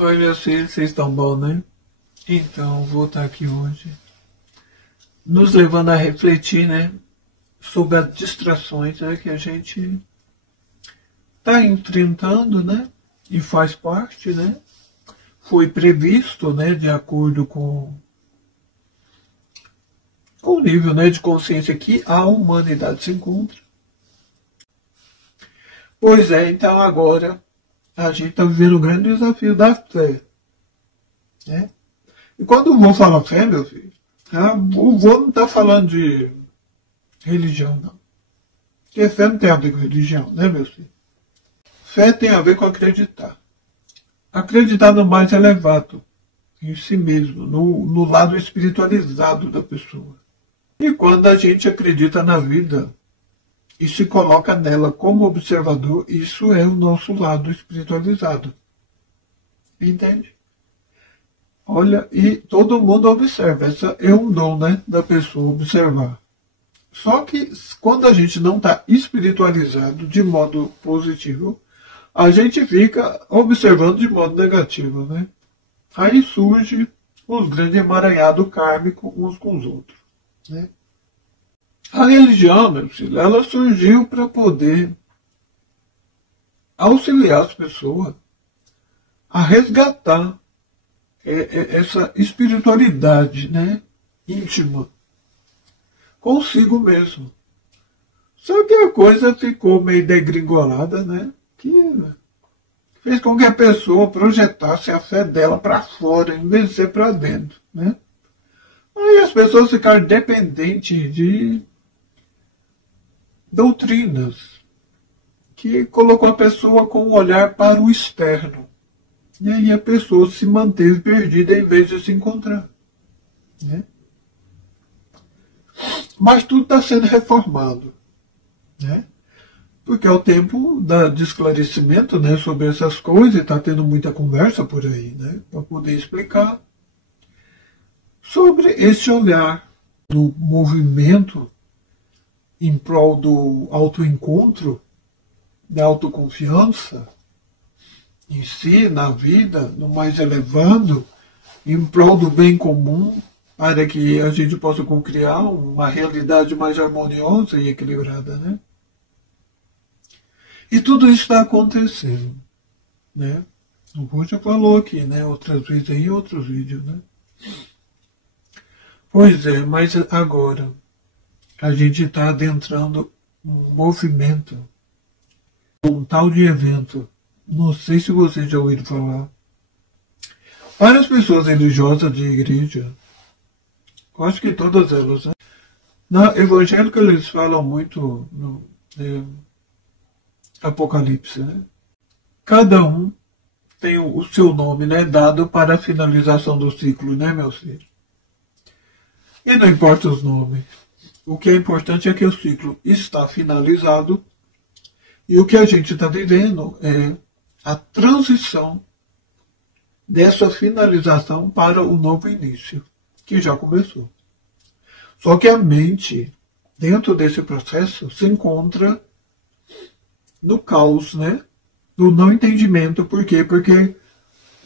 Oi, meus filhos, vocês estão bom, né? Então, vou estar aqui hoje nos levando a refletir, né, sobre as distrações, né, que a gente está enfrentando, né, e faz parte, né, foi previsto, né, de acordo com o nível, né, de consciência que a humanidade se encontra. Pois é, então agora a gente está vivendo o grande desafio da fé, né? E quando o vô fala fé, meu filho, o vô não está falando de religião, não. Porque fé não tem a ver com religião, né, meu filho? Fé tem a ver com acreditar. Acreditar no mais elevado, em si mesmo, no lado espiritualizado da pessoa. E quando a gente acredita na vida e se coloca nela como observador, isso é o nosso lado espiritualizado. Entende? Olha, e todo mundo observa. Essa é um dom, né, da pessoa observar. Só que quando a gente não está espiritualizado de modo positivo, a gente fica observando de modo negativo, né? Aí surge os grandes emaranhados kármicos uns com os outros, né? A religião, meu filho, ela surgiu para poder auxiliar as pessoas a resgatar essa espiritualidade, né, íntima consigo mesmo. Só que a coisa ficou meio degringolada, né, que fez com que a pessoa projetasse a fé dela para fora, em vez de ser para dentro, né. Aí as pessoas ficaram dependentes de doutrinas que colocou a pessoa com um olhar para o externo. E aí a pessoa se manteve perdida em vez de se encontrar, né? Mas tudo está sendo reformado, né? Porque é o tempo de esclarecimento, né, sobre essas coisas, e está tendo muita conversa por aí, né, para poder explicar sobre esse olhar do movimento em prol do autoencontro, da autoconfiança em si, na vida, no mais elevado, em prol do bem comum, para que a gente possa criar uma realidade mais harmoniosa e equilibrada, né? E tudo isso está acontecendo, né? O vô já falou aqui, né? Outras vezes aí, outros vídeos, né? Pois é, mas agora a gente está adentrando um movimento, um tal de evento. Não sei se vocês já ouviram falar. Várias pessoas religiosas de igreja, acho que todas elas, né? Na evangélica eles falam muito no Apocalipse, né? Cada um tem o seu nome, né, dado para a finalização do ciclo, né, meu filho? E não importa os nomes. O que é importante é que o ciclo está finalizado e o que a gente está vivendo é a transição dessa finalização para o novo início, que já começou. Só que a mente, dentro desse processo, se encontra no caos, né? No não entendimento. Por quê? Porque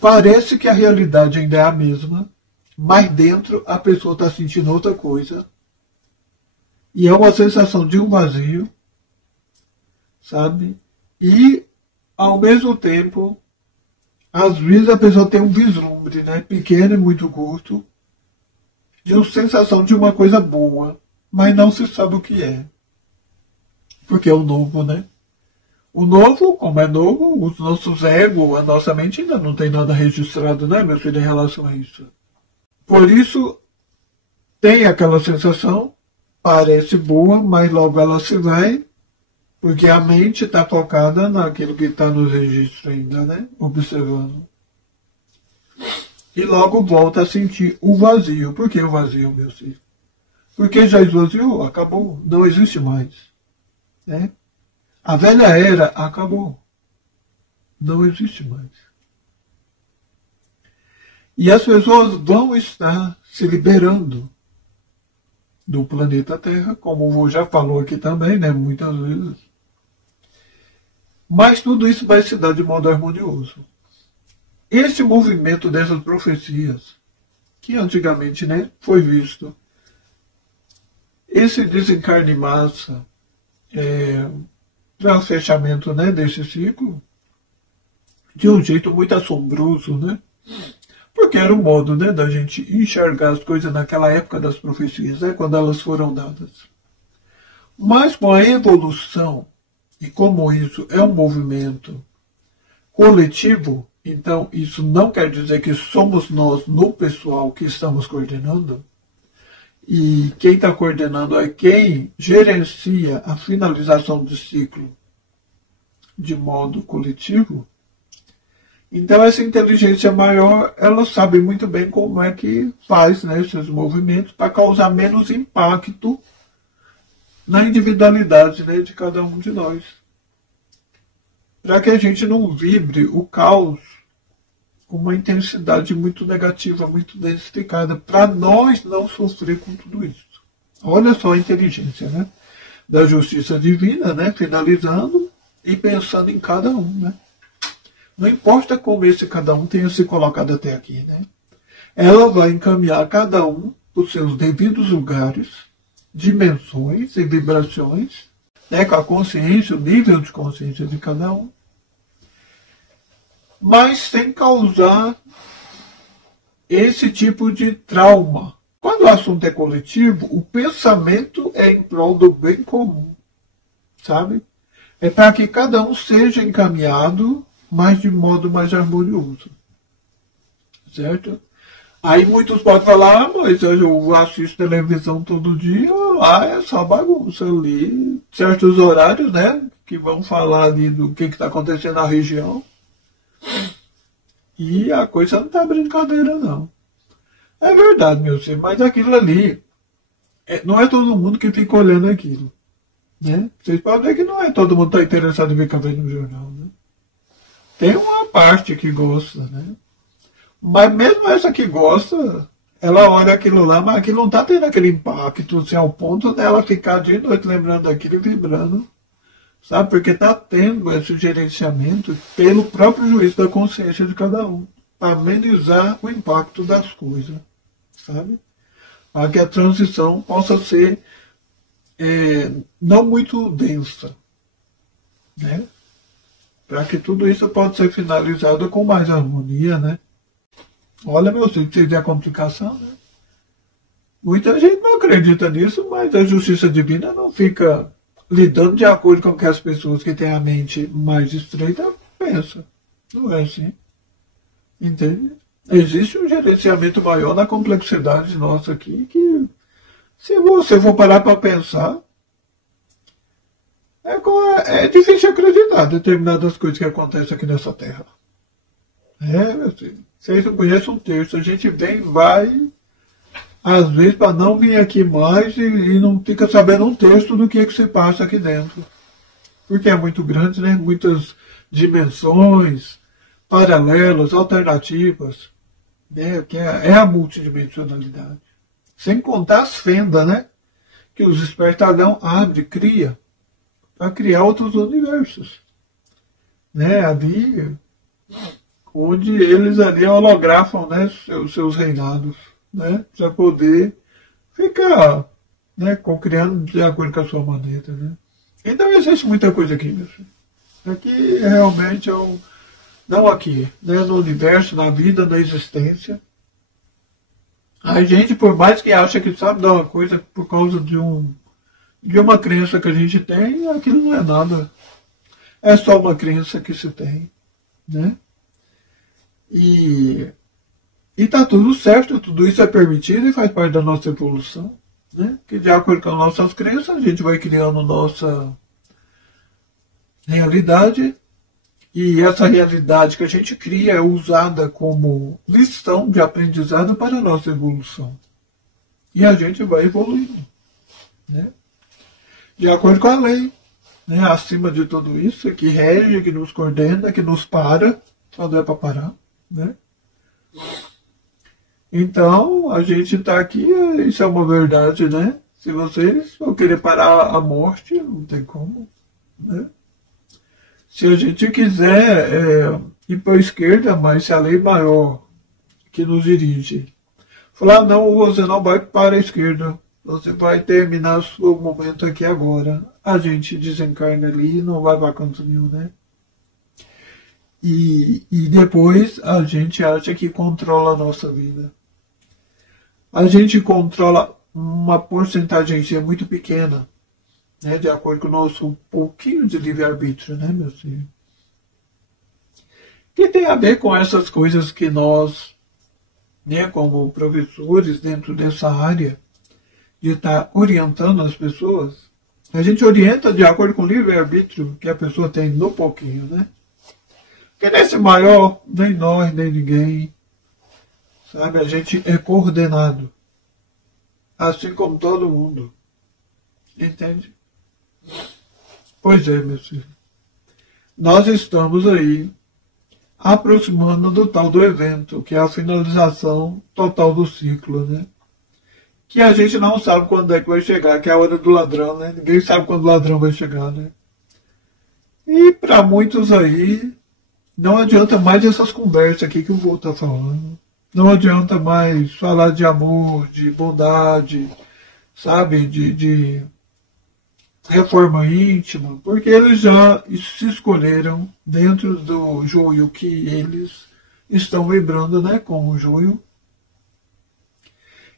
parece que a realidade ainda é a mesma, mas dentro a pessoa está sentindo outra coisa. E é uma sensação de um vazio, sabe? E, ao mesmo tempo, às vezes a pessoa tem um vislumbre, né, pequeno e muito curto, de uma sensação de uma coisa boa, mas não se sabe o que é. Porque é o novo, né? O novo, como é novo, os nossos egos, a nossa mente ainda não tem nada registrado, né, meu filho, em relação a isso. Por isso, tem aquela sensação, parece boa, mas logo ela se vai, porque a mente está focada naquilo que está nos registros ainda, né? Observando. E logo volta a sentir o vazio. Por que o vazio, meu filho? Porque já esvaziou, acabou, não existe mais, né? A velha era acabou, não existe mais. E as pessoas vão estar se liberando do planeta Terra, como o vô já falou aqui também, né, muitas vezes. Mas tudo isso vai se dar de modo harmonioso. esse movimento dessas profecias, que antigamente, né, foi visto, esse desencarne em massa, para o fechamento, né, desse ciclo, de um jeito muito assombroso, né? Porque era o modo, né, da gente enxergar as coisas naquela época das profecias, né, quando elas foram dadas. Mas com a evolução, e como isso é um movimento coletivo, então isso não quer dizer que somos nós, no pessoal, que estamos coordenando, e quem está coordenando é quem gerencia a finalização do ciclo de modo coletivo. Então essa inteligência maior, ela sabe muito bem como é que faz, né, esses movimentos para causar menos impacto na individualidade, né, de cada um de nós. Para que a gente não vibre o caos com uma intensidade muito negativa, muito densificada, para nós não sofrer com tudo isso. Olha só a inteligência, né, da justiça divina, né, finalizando e pensando em cada um, né. Não importa como esse cada um tenha se colocado até aqui, né? Ela vai encaminhar cada um para os seus devidos lugares, dimensões e vibrações, né, com a consciência, o nível de consciência de cada um, mas sem causar esse tipo de trauma. Quando o assunto é coletivo, o pensamento é em prol do bem comum, sabe? É para que cada um seja encaminhado, mas de modo mais harmonioso. Certo? Aí muitos podem falar, mas eu assisto televisão todo dia, lá é só bagunça ali, certos horários, né, que vão falar ali do que está acontecendo na região. E a coisa não está brincadeira, não. É verdade, meu filho, mas aquilo ali, não é todo mundo que fica olhando aquilo. Né? Vocês podem ver que não é todo mundo que está interessado em ficar vendo no jornal, né? Tem uma parte que gosta, né? Mas mesmo essa que gosta, ela olha aquilo lá, mas aquilo não está tendo aquele impacto, assim, ao ponto dela ficar de noite lembrando daquilo e vibrando. Sabe? Porque está tendo esse gerenciamento pelo próprio juízo da consciência de cada um, para amenizar o impacto das coisas. Sabe? Para que a transição possa ser não muito densa. Né? Para que tudo isso possa ser finalizado com mais harmonia, né? Olha, meu filho, você vê a complicação, né? Muita gente não acredita nisso, mas a justiça divina não fica lidando de acordo com o que as pessoas que têm a mente mais estreita pensam. Não é assim. Entende? Existe um gerenciamento maior na complexidade nossa aqui, que se você for parar para pensar, é difícil acreditar determinadas coisas que acontecem aqui nessa terra. Meu filho. Vocês não conhecem um texto, a gente vem e vai, às vezes, para não vir aqui mais e não fica sabendo um texto do que se passa aqui dentro. Porque é muito grande, né? Muitas dimensões, paralelas, alternativas, né? Que é a multidimensionalidade. Sem contar as fendas, né? Que os espertalhão abre, cria, para criar outros universos. Né? Ali, onde eles ali holografam, né, seus reinados, né, para poder ficar, né, criando de acordo com a sua maneira. Né. Então existe muita coisa aqui, meu filho. Aqui realmente não aqui, né, no universo, na vida, na existência. A gente, por mais que acha que sabe dar uma coisa por causa de uma crença que a gente tem, aquilo não é nada. É só uma crença que se tem, né? E está tudo certo, tudo isso é permitido e faz parte da nossa evolução, né? Que de acordo com as nossas crenças, a gente vai criando nossa realidade, e essa realidade que a gente cria é usada como lição de aprendizado para a nossa evolução. E a gente vai evoluindo, né? De acordo com a lei, né? Acima de tudo isso, que rege, que nos coordena, que nos para, quando é para parar. Né? Então, a gente está aqui, isso é uma verdade, né? Se vocês vão querer parar a morte, não tem como. Né? Se a gente quiser ir para a esquerda, mas se a lei maior que nos dirige falar, não, você não vai para a esquerda, você vai terminar o seu momento aqui agora, a gente desencarna ali e não vai para canto nenhum, né? E depois a gente acha que controla a nossa vida. A gente controla uma porcentagem muito pequena, né, de acordo com o nosso pouquinho de livre-arbítrio, né, meu filho? Que tem a ver com essas coisas que nós, né, como professores dentro dessa área, de estar orientando as pessoas, a gente orienta de acordo com o livre-arbítrio que a pessoa tem no pouquinho, né? Porque nesse maior, nem nós, nem ninguém, sabe? A gente é coordenado, assim como todo mundo, entende? Pois é, meu filho. Nós estamos aí aproximando do tal do evento, que é a finalização total do ciclo, né? Que a gente não sabe quando é que vai chegar, que é a hora do ladrão, né? Ninguém sabe quando o ladrão vai chegar, né? E para muitos aí, não adianta mais essas conversas aqui que o vô está falando. Não adianta mais falar de amor, de bondade, sabe? De reforma íntima, porque eles já se escolheram dentro do joio que eles estão vibrando, né? Com o joio.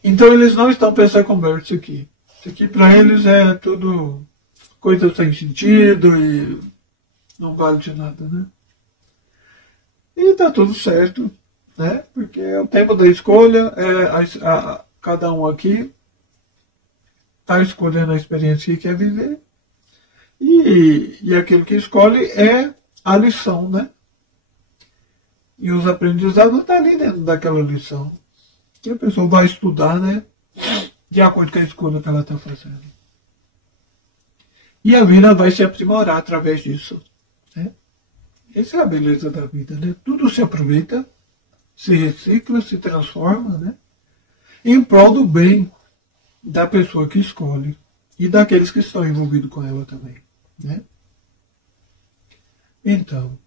Então eles não estão para essa conversa aqui. Isso aqui para eles é tudo coisa sem sentido e não vale de nada, né? E tá tudo certo, né? Porque é o tempo da escolha, cada um aqui está escolhendo a experiência que quer viver. E aquilo que escolhe é a lição, né? E os aprendizados estão ali dentro daquela lição. Que a pessoa vai estudar, né? De acordo com a escolha que ela está fazendo. E a vida vai se aprimorar através disso, né? Essa é a beleza da vida, né? Tudo se aproveita, se recicla, se transforma, né? Em prol do bem da pessoa que escolhe e daqueles que estão envolvidos com ela também, né? Então,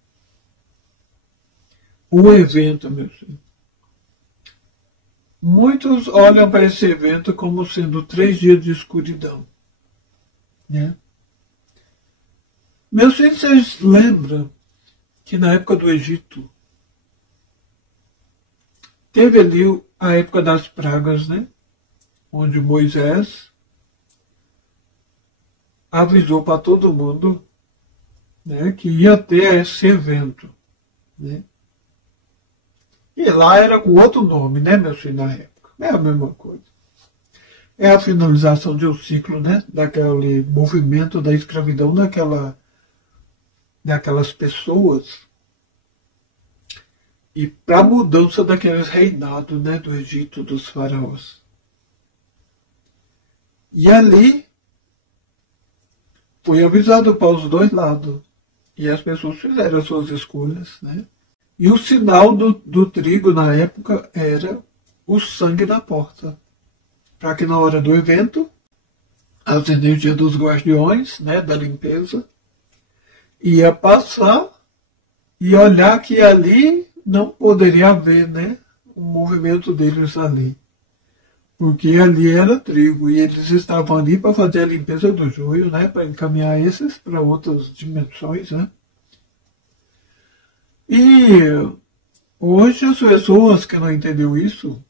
o evento, meu filho. Muitos olham para esse evento como sendo 3 dias de escuridão, né? Meus filhos, vocês lembram que na época do Egito teve ali a época das pragas, né? Onde Moisés avisou para todo mundo, né, que ia ter esse evento, né? E lá era com outro nome, né, meu filho, na época. É a mesma coisa. É a finalização de um ciclo, né, daquele movimento da escravidão daquelas pessoas e para a mudança daqueles reinados, né, do Egito, dos faraós. E ali foi avisado para os dois lados. E as pessoas fizeram as suas escolhas, né? E o sinal do trigo na época era o sangue na porta. Para que na hora do evento, as energias dos guardiões, né, da limpeza, ia passar e olhar que ali não poderia haver, né, o movimento deles ali. Porque ali era trigo e eles estavam ali para fazer a limpeza do joio, né, para encaminhar esses para outras dimensões, né? E hoje as pessoas que não entenderam isso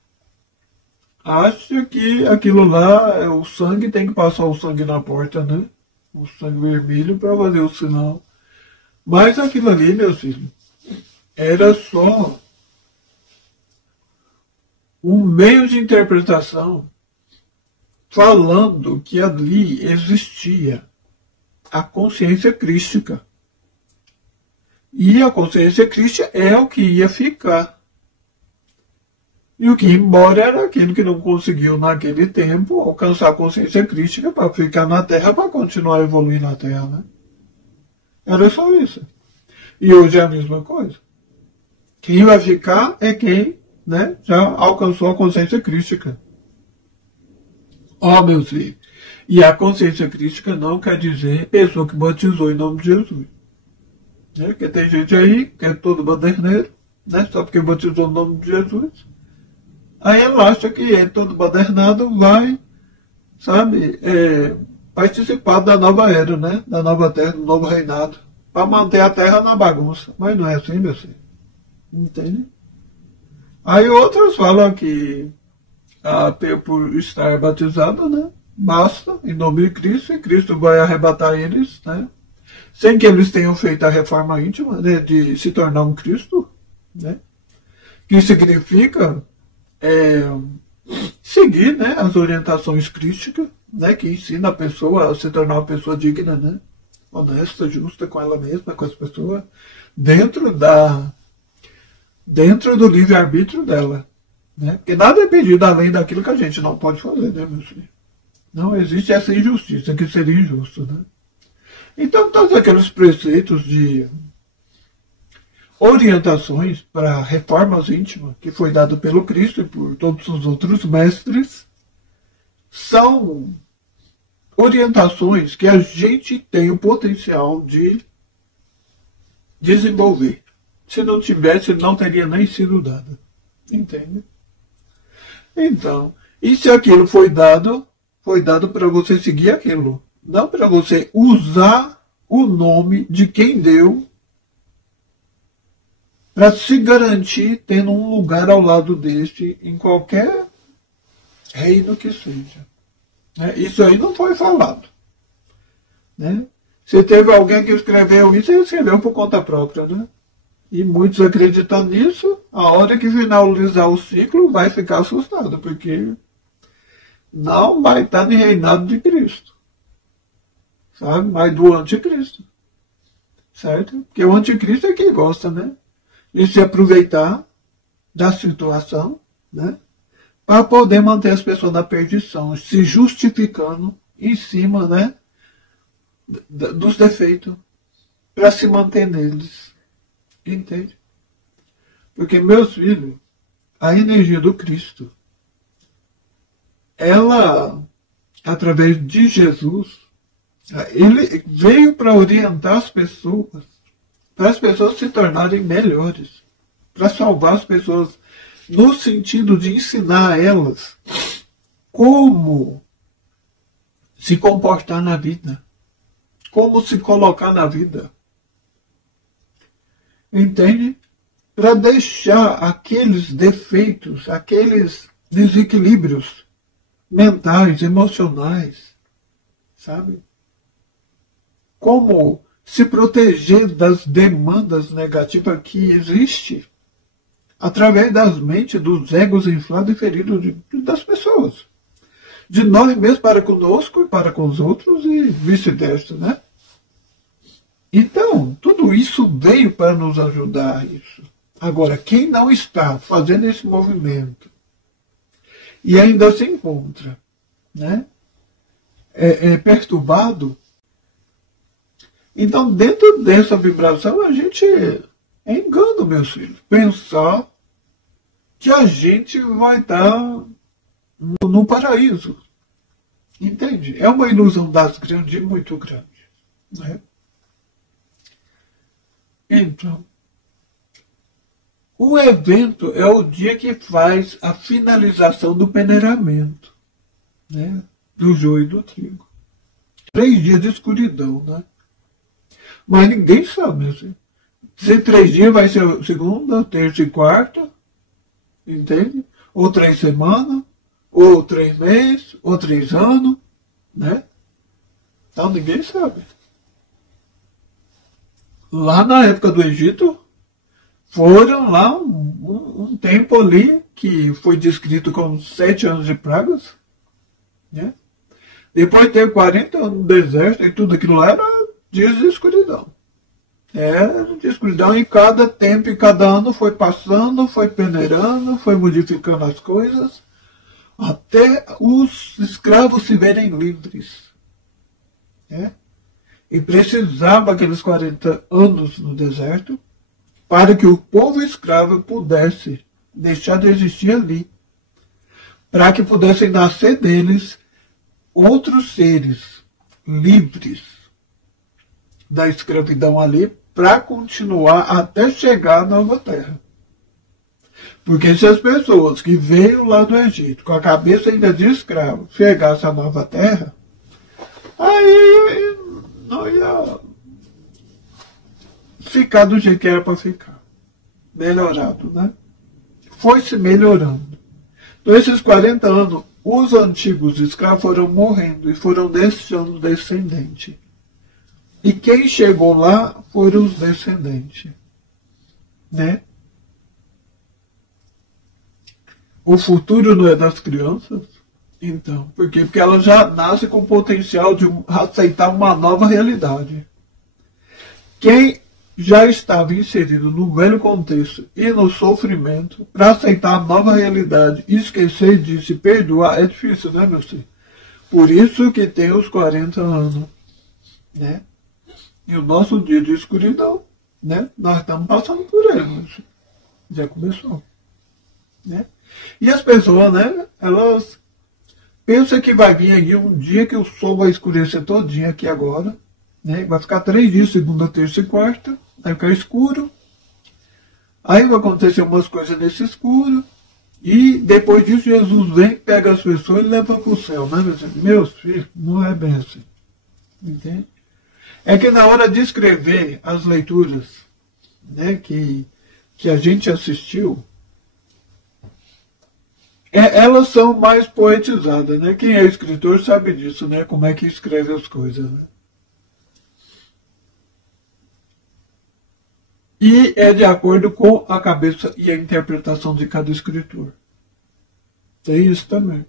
acham que aquilo lá, o sangue tem que passar o sangue na porta, né? O sangue vermelho para fazer o sinal. Mas aquilo ali, meu filho, era só um meio de interpretação falando que ali existia a consciência crística. E a consciência crística é o que ia ficar. E o que ia embora era aquilo que não conseguiu naquele tempo alcançar a consciência crística para ficar na Terra, para continuar evoluindo na Terra, né? Era só isso. E hoje é a mesma coisa. Quem vai ficar é quem, né, já alcançou a consciência crística. Ó, meus filhos. E a consciência crística não quer dizer pessoa que batizou em nome de Jesus. Né? Porque tem gente aí que é todo baderneiro, né? Só porque batizou o nome de Jesus. Aí ela acha que é todo badernado vai, sabe, participar da nova era, né? Da nova terra, do novo reinado. Para manter a terra na bagunça. Mas não é assim, meu filho. Entende? Aí outros falam que por estar batizado, né? Basta, em nome de Cristo, e Cristo vai arrebatar eles, né? Sem que eles tenham feito a reforma íntima, né? De se tornar um Cristo, né? Que significa seguir, né? As orientações crísticas, né? Que ensina a pessoa a se tornar uma pessoa digna, né? Honesta, justa com ela mesma, com as pessoas, dentro do livre-arbítrio dela. Né? Porque nada é pedido além daquilo que a gente não pode fazer, né, meus filhos? Não existe essa injustiça, que seria injusto. Né? Então, todos aqueles preceitos de orientações para reformas íntimas, que foi dado pelo Cristo e por todos os outros mestres, são orientações que a gente tem o potencial de desenvolver. Se não tivesse, não teria nem sido dado. Entende? Então, e se aquilo foi dado para você seguir aquilo. Não para você usar o nome de quem deu para se garantir tendo um lugar ao lado deste em qualquer reino que seja. Isso aí não foi falado. Né? Se teve alguém que escreveu isso, ele escreveu por conta própria. Né? E muitos acreditam nisso, a hora que finalizar o ciclo vai ficar assustado, porque não vai estar no reinado de Cristo. Sabe? Mas do anticristo. Certo? Porque o anticristo é quem gosta, né? De se aproveitar da situação, né? Para poder manter as pessoas na perdição, se justificando em cima, né? Dos defeitos, para se manter neles. Entende? Porque, meus filhos, a energia do Cristo, ela, através de Jesus, ele veio para orientar as pessoas, para as pessoas se tornarem melhores, para salvar as pessoas, no sentido de ensinar a elas como se comportar na vida, como se colocar na vida. Entende? Para deixar aqueles defeitos, aqueles desequilíbrios mentais, emocionais, sabe? Como se proteger das demandas negativas que existem através das mentes, dos egos inflados e feridos das pessoas. De nós mesmos para conosco e para com os outros e vice-versa, né? Então, tudo isso veio para nos ajudar a isso. Agora, quem não está fazendo esse movimento e ainda se encontra, né, perturbado, então, dentro dessa vibração, a gente é engano, meus filhos. Pensar que a gente vai estar no paraíso. Entende? É uma ilusão das grandes, muito grande. Né? Então, o evento é o dia que faz a finalização do peneiramento, né? Do joio e do trigo. 3 dias de escuridão, né? Mas ninguém sabe, assim. Se 3 dias vai ser segunda, terça e quarta, entende? Ou 3 semanas, ou 3 meses, ou 3 anos, né? Então ninguém sabe. Lá na época do Egito, foram lá um tempo ali, que foi descrito como 7 anos de pragas, né? Depois teve 40 anos no deserto, e tudo aquilo lá era dias de escuridão. Era de escuridão, e cada tempo e cada ano foi passando, foi peneirando, foi modificando as coisas, até os escravos se verem livres. Né? E precisava aqueles 40 anos no deserto para que o povo escravo pudesse deixar de existir ali, para que pudessem nascer deles outros seres livres da escravidão ali, para continuar até chegar à nova terra. Porque se as pessoas que veio lá do Egito, com a cabeça ainda de escravo, chegassem à nova terra, aí não ia ficar do jeito que era para ficar. Melhorado, né? Foi se melhorando. Então, esses 40 anos, os antigos escravos foram morrendo e foram deixando descendente. E quem chegou lá foram os descendentes. Né? O futuro não é das crianças? Então, por quê? Porque ela já nasce com o potencial de aceitar uma nova realidade. Quem já estava inserido no velho contexto e no sofrimento, para aceitar a nova realidade, esquecer disso e perdoar, é difícil, né, meu filho? Por isso que tem os 40 anos, né? E o nosso dia de escuridão, né? Nós estamos passando por ele, meu filho. Já começou, né? E as pessoas, né, elas pensam que vai vir aí um dia que o sol vai escurecer todinho aqui agora, né? Vai ficar 3 dias, segunda, terça e quarta, aí fica escuro, aí vai acontecer umas coisas nesse escuro, e depois disso Jesus vem, pega as pessoas e leva para o céu, né? Meus filhos, não é bem assim, entende? É que na hora de escrever as leituras, né, que a gente assistiu, elas são mais poetizadas, né? Quem é escritor sabe disso, né? Como é que escreve as coisas, né? E é de acordo com a cabeça e a interpretação de cada escritor. Tem isso também.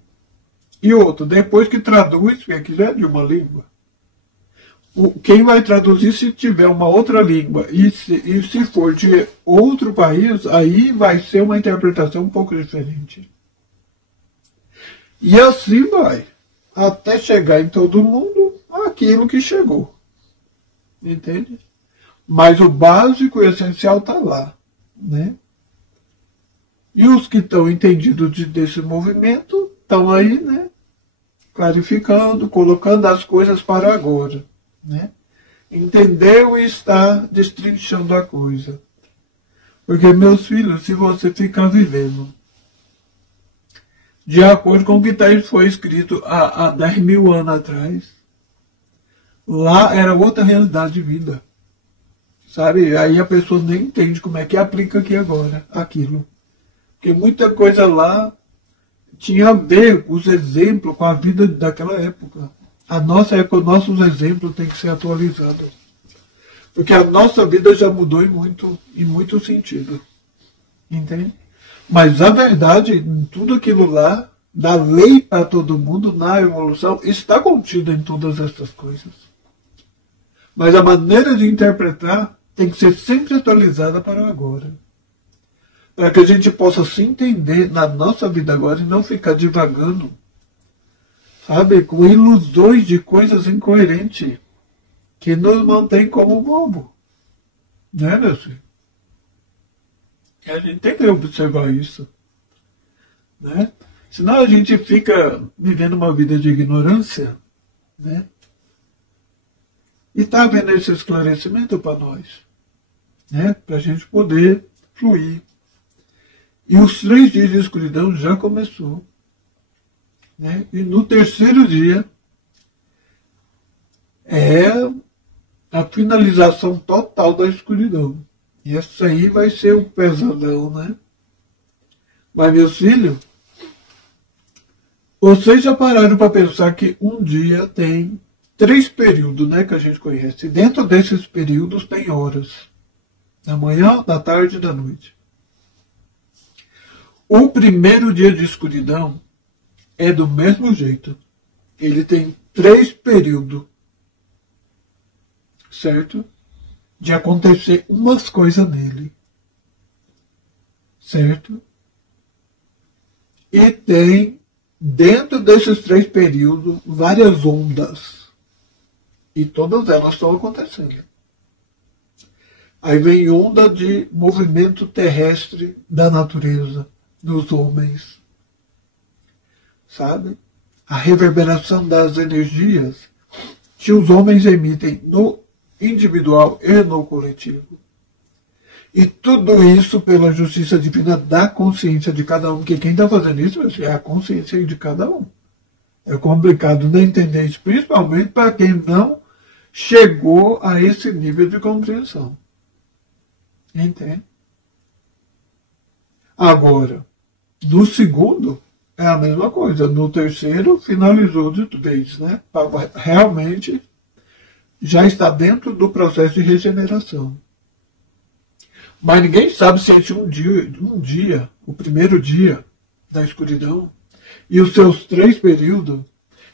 E outro, depois que traduz, que aqui é de uma língua, quem vai traduzir, se tiver uma outra língua e se for de outro país, aí vai ser uma interpretação um pouco diferente. E assim vai, até chegar em todo mundo aquilo que chegou. Entende? Mas o básico e o essencial está lá, né? E os que estão entendidos desse movimento estão aí, né? Clarificando, colocando as coisas para agora, né? Entendeu e está destrinchando a coisa. Porque, meus filhos, se você ficar vivendo de acordo com o que foi escrito há 10.000 anos atrás, lá era outra realidade de vida. Sabe? Aí a pessoa nem entende como é que aplica aqui agora aquilo. Porque muita coisa lá tinha a ver com os exemplos, com a vida daquela época. A nossa época, os nossos exemplos têm que ser atualizados. Porque a nossa vida já mudou em muito sentido. Entende? Mas a verdade, tudo aquilo lá, da lei para todo mundo, na evolução, está contido em todas essas coisas. Mas a maneira de interpretar tem que ser sempre atualizada para o agora. Para que a gente possa se entender na nossa vida agora e não ficar divagando, sabe, com ilusões de coisas incoerentes que nos mantém como bobo. Né, meu filho? E a gente tem que observar isso. Né? Senão a gente fica vivendo uma vida de ignorância, né? E está havendo esse esclarecimento para nós, né? Para a gente poder fluir. E os 3 dias de escuridão já começou. Né? E no terceiro dia é a finalização total da escuridão. E essa aí vai ser o pesadão, né? Mas, meus filhos, vocês já pararam para pensar que um dia tem 3 períodos, né, que a gente conhece. E dentro desses períodos tem horas. Da manhã, da tarde e da noite. O primeiro dia de escuridão é do mesmo jeito. Ele tem 3 períodos. Certo? De acontecer umas coisas nele. Certo? E tem, dentro desses 3 períodos, várias ondas. E todas elas estão acontecendo. Aí vem onda de movimento terrestre da natureza, dos homens. Sabe? A reverberação das energias que os homens emitem no individual e no coletivo. E tudo isso pela justiça divina da consciência de cada um, porque quem está fazendo isso é a consciência de cada um. É complicado não entender isso, principalmente para quem não chegou a esse nível de compreensão. Entende? Agora, no segundo, é a mesma coisa. No terceiro, finalizou de vez, né? Realmente já está dentro do processo de regeneração. Mas ninguém sabe se esse um dia, o primeiro dia da escuridão, e os seus 3 períodos,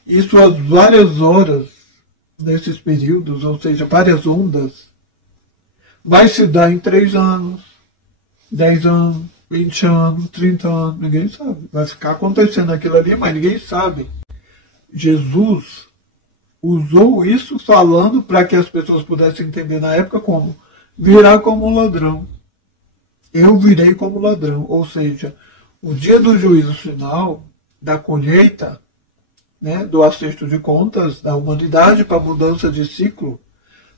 e suas várias horas nesses períodos, ou seja, várias ondas, vai se dar em 3 anos, 10 anos, 20 anos, 30 anos, ninguém sabe. Vai ficar acontecendo aquilo ali, mas ninguém sabe. Jesus usou isso falando para que as pessoas pudessem entender na época como virá como ladrão. Eu virei como ladrão. Ou seja, o dia do juízo final, da colheita, né, do acerto de contas da humanidade para mudança de ciclo,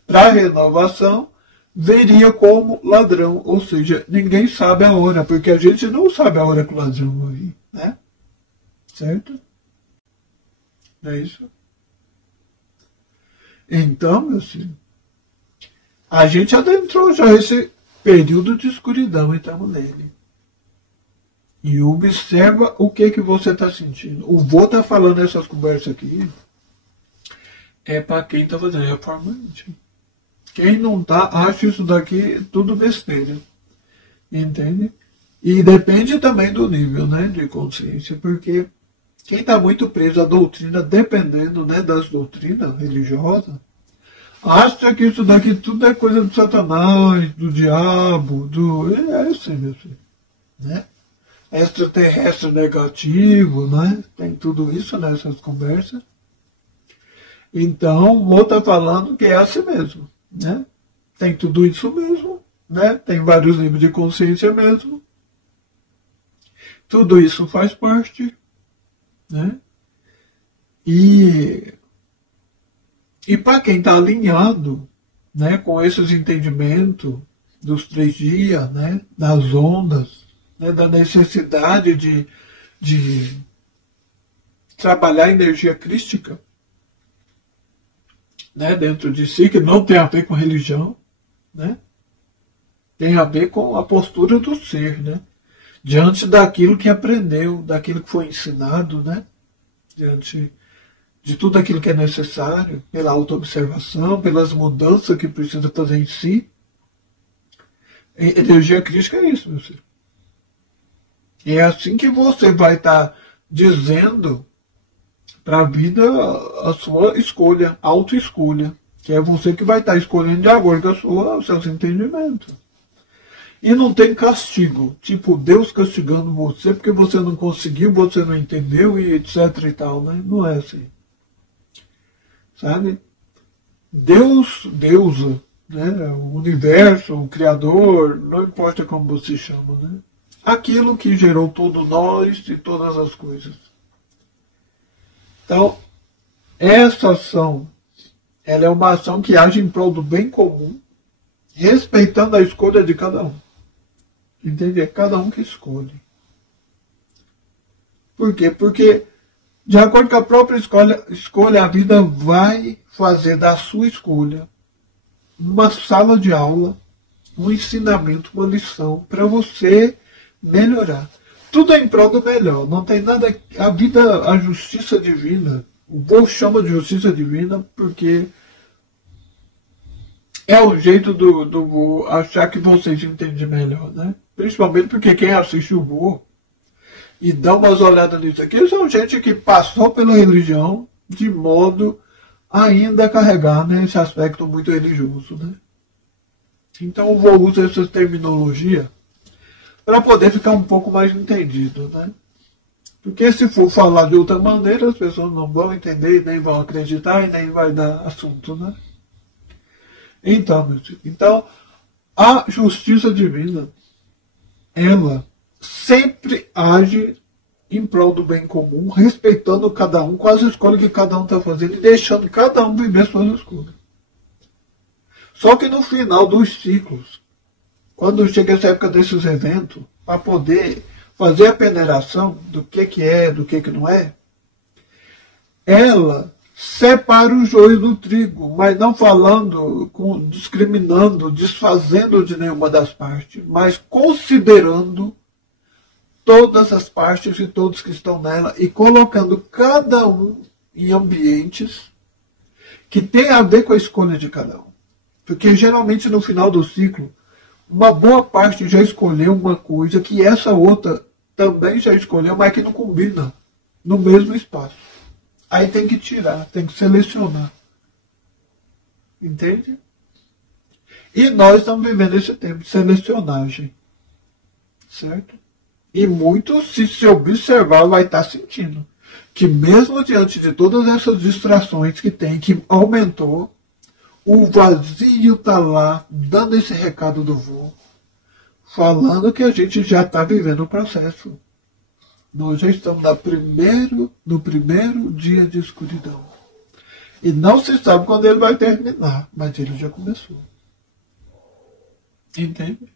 para renovação, veria como ladrão. Ou seja, ninguém sabe a hora, porque a gente não sabe a hora que o ladrão vai vir. Né? Certo? Não é isso? Então, meu filho, a gente adentrou já esse período de escuridão e estamos nele. E observa o que você está sentindo. O vô está falando essas conversas aqui é para quem está fazendo reformante. Quem não está, acha isso daqui tudo besteira. Entende? E depende também do nível, né, de consciência, porque quem está muito preso à doutrina, dependendo, né, das doutrinas religiosas, acha que isso daqui tudo é coisa do Satanás, do diabo, é assim, meu filho. Né? Extraterrestre negativo, né? Tem tudo isso nessas conversas. Então, o outro está falando que é assim mesmo. Né? Tem tudo isso mesmo. Né? Tem vários níveis de consciência mesmo. Tudo isso faz parte. Né? E para quem está alinhado, né, com esses entendimentos dos 3 dias, né, das ondas, né, da necessidade de trabalhar a energia crística, né, dentro de si, que não tem a ver com religião, né, tem a ver com a postura do ser, né, diante daquilo que aprendeu, daquilo que foi ensinado, né, diante de tudo aquilo que é necessário, pela autoobservação, pelas mudanças que precisa fazer em si. Energia crítica é isso, meu filho. E é assim que você vai estar dizendo para a vida a sua escolha, autoescolha, que é você que vai estar escolhendo de acordo com os seus entendimentos. E não tem castigo, tipo Deus castigando você porque você não conseguiu, você não entendeu e etc e tal, né? Não é assim. Sabe? Deus, né? O universo, o Criador, não importa como você chama, né? Aquilo que gerou todo nós e todas as coisas. Então, essa ação, ela é uma ação que age em prol do bem comum, respeitando a escolha de cada um. Entende? É cada um que escolhe. Por quê? Porque de acordo com a própria escolha, a vida vai fazer da sua escolha uma sala de aula, um ensinamento, uma lição para você melhorar. Tudo é em prol do melhor. Não tem nada. A vida, a justiça divina, o povo chama de justiça divina porque é o jeito do achar que vocês entendem melhor, né? Principalmente porque quem assiste o vô e dá umas olhadas nisso aqui, são gente que passou pela religião de modo a ainda carregar, né, esse aspecto muito religioso. Né? Então eu vou usar essa terminologia para poder ficar um pouco mais entendido. Né? Porque se for falar de outra maneira, as pessoas não vão entender, nem vão acreditar e nem vai dar assunto. Né? Então, a justiça divina, ela sempre age em prol do bem comum, respeitando cada um, com as escolhas que cada um está fazendo e deixando cada um viver suas escolhas. Só que no final dos ciclos, quando chega essa época desses eventos, para poder fazer a peneiração do que é, do que não é, ela separa o joio do trigo, mas não falando, discriminando, desfazendo de nenhuma das partes, mas considerando todas as partes e todos que estão nela e colocando cada um em ambientes que tem a ver com a escolha de cada um. Porque geralmente no final do ciclo, uma boa parte já escolheu uma coisa que essa outra também já escolheu, mas que não combina no mesmo espaço. Aí tem que tirar, tem que selecionar. Entende? E nós estamos vivendo esse tempo de selecionagem. Certo? E muito, se observar, vai estar sentindo que mesmo diante de todas essas distrações que tem, que aumentou, o vazio está lá, dando esse recado do voo, falando que a gente já está vivendo o processo. Nós já estamos no primeiro dia de escuridão. E não se sabe quando ele vai terminar, mas ele já começou. Entende?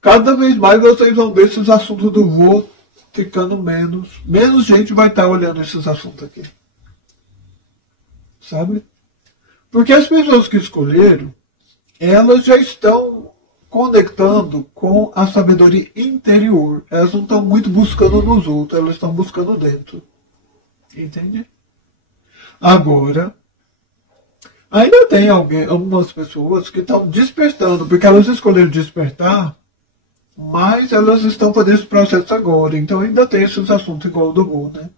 Cada vez mais vocês vão ver esses assuntos do voo ficando menos. Menos gente vai estar olhando esses assuntos aqui. Sabe? Porque as pessoas que escolheram, elas já estão conectando com a sabedoria interior. Elas não estão muito buscando nos outros, elas estão buscando dentro. Entende? Agora, ainda tem algumas pessoas que estão despertando, porque elas escolheram despertar, mas elas estão fazendo esse processo agora. Então ainda tem esses assuntos igual o do Gu, né?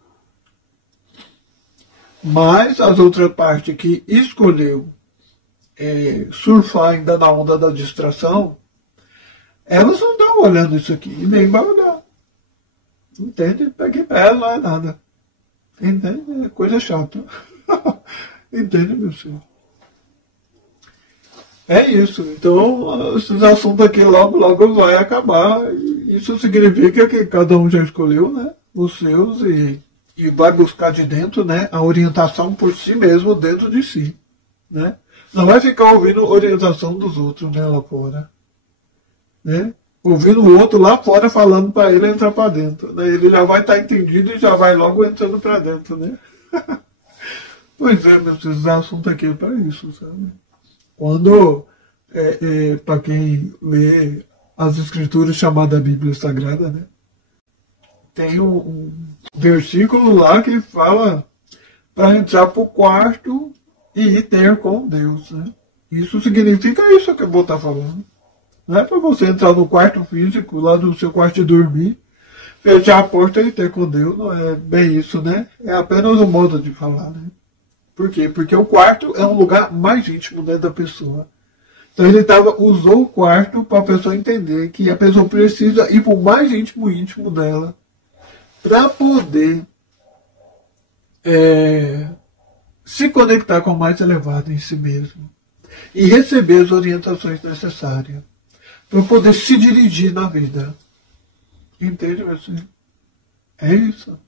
Mas as outras partes que escolheu surfar ainda na onda da distração, elas não estão olhando isso aqui, e nem vai olhar. Entende? Peguei pra ela, não é nada. Entende? É coisa chata. Entende, meu filho? É isso. Então, esses assuntos aqui logo vai acabar. Isso significa que cada um já escolheu, né, os seus e vai buscar de dentro, né, a orientação por si mesmo dentro de si, né? Não vai ficar ouvindo orientação dos outros, né, lá fora, né? Ouvindo o outro lá fora falando para ele entrar para dentro, né? Ele já vai estar entendido e já vai logo entrando para dentro, né? Pois é, meus filhos, o assunto aqui é para isso, sabe? Quando, para quem lê as escrituras chamadas Bíblia Sagrada, né? Tem um versículo lá que fala para entrar para o quarto e ter com Deus, né? Isso significa isso que eu vou estar falando. Não é para você entrar no quarto físico, lá no seu quarto de dormir, fechar a porta e ter com Deus, não é bem isso, né? É apenas um modo de falar, né? Por quê? Porque o quarto é um lugar mais íntimo, né, da pessoa. Então ele usou o quarto para a pessoa entender que a pessoa precisa ir para o mais íntimo dela para poder se conectar com o mais elevado em si mesmo e receber as orientações necessárias para poder se dirigir na vida. Entende, meu senhor? É isso.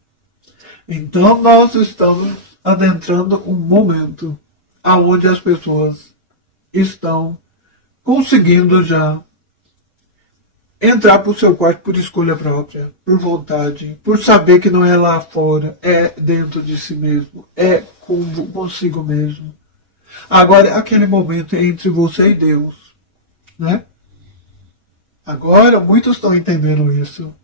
Então nós estamos adentrando um momento onde as pessoas estão conseguindo já entrar para o seu quarto por escolha própria, por vontade, por saber que não é lá fora, é dentro de si mesmo, é consigo mesmo. Agora, aquele momento entre você e Deus, né? Agora, muitos estão entendendo isso.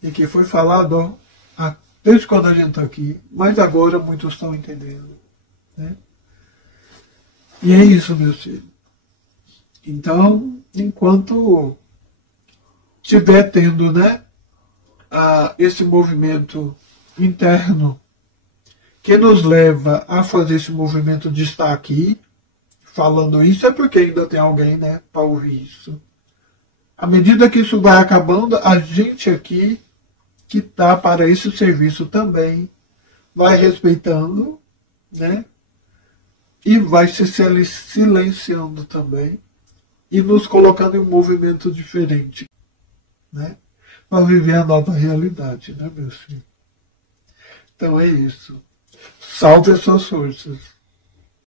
E que foi falado, ó, desde quando a gente está aqui, mas agora muitos estão entendendo, né? E é isso, meu filho. Então, enquanto estiver tendo, né, esse movimento interno que nos leva a fazer esse movimento de estar aqui, falando isso, é porque ainda tem alguém, né, para ouvir isso. À medida que isso vai acabando, a gente aqui, que está para esse serviço também, vai respeitando, né, e vai se silenciando também, e nos colocando em um movimento diferente, né, para viver a nova realidade, né, meus filhos? Então é isso. Salve as suas forças.